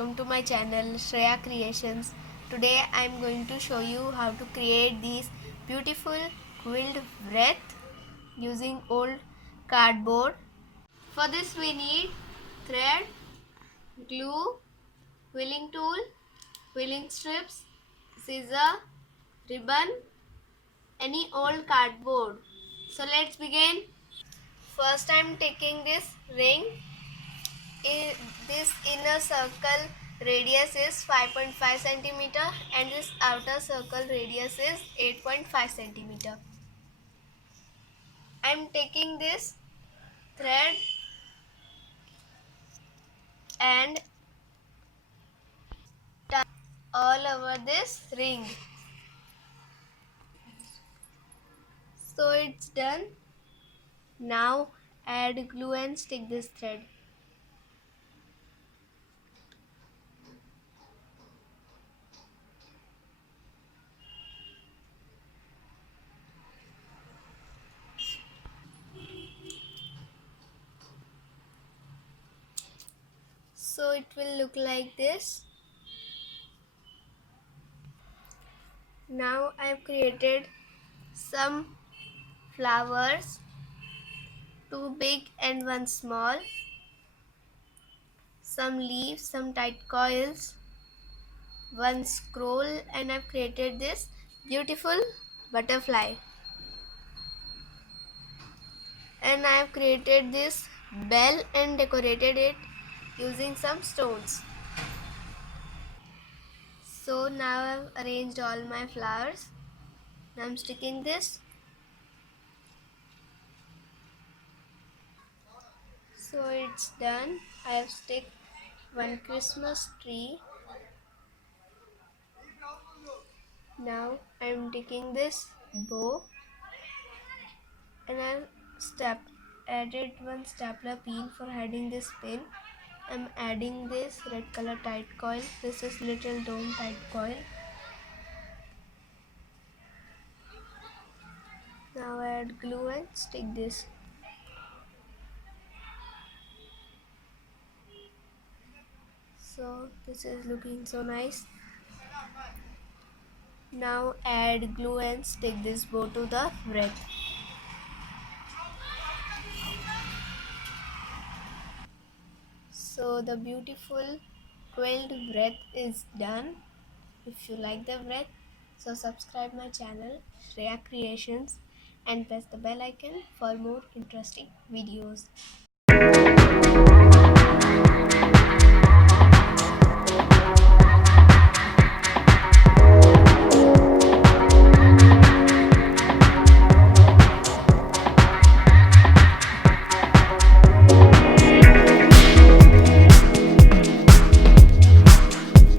welcome to my channel Shreya Creations. Today I am going to show you how to create these beautiful quilled wreath using old cardboard. For this we need thread, glue, quilling tool, quilling strips, scissor, ribbon, any old cardboard. So let's begin. First I am taking this ring. This inner circle radius is 5.5 centimeter and this outer circle radius is 8.5 centimeter. I am taking this thread and tie all over this ring. So it's done. Now add glue and stick this thread. So it will look like this. Now I've created some flowers, two big and one small, some leaves, some tight coils, one scroll, and I've created this beautiful butterfly. And I've created this bell and decorated it using some stones. So now I've arranged all my flowers. Now I'm sticking this. So it's done. I have stick one Christmas tree. Now I'm taking this bow and I've added one stapler pin for hiding this pin. I'm adding this red color tight coil. This is little dome tight coil. Now add glue and stick this. So this is looking so nice. Now add glue and stick this bow to the wreath. So the beautiful quilled wreath is done. If you like the wreath, so subscribe my channel Shreya Creations and press the bell icon for more interesting videos.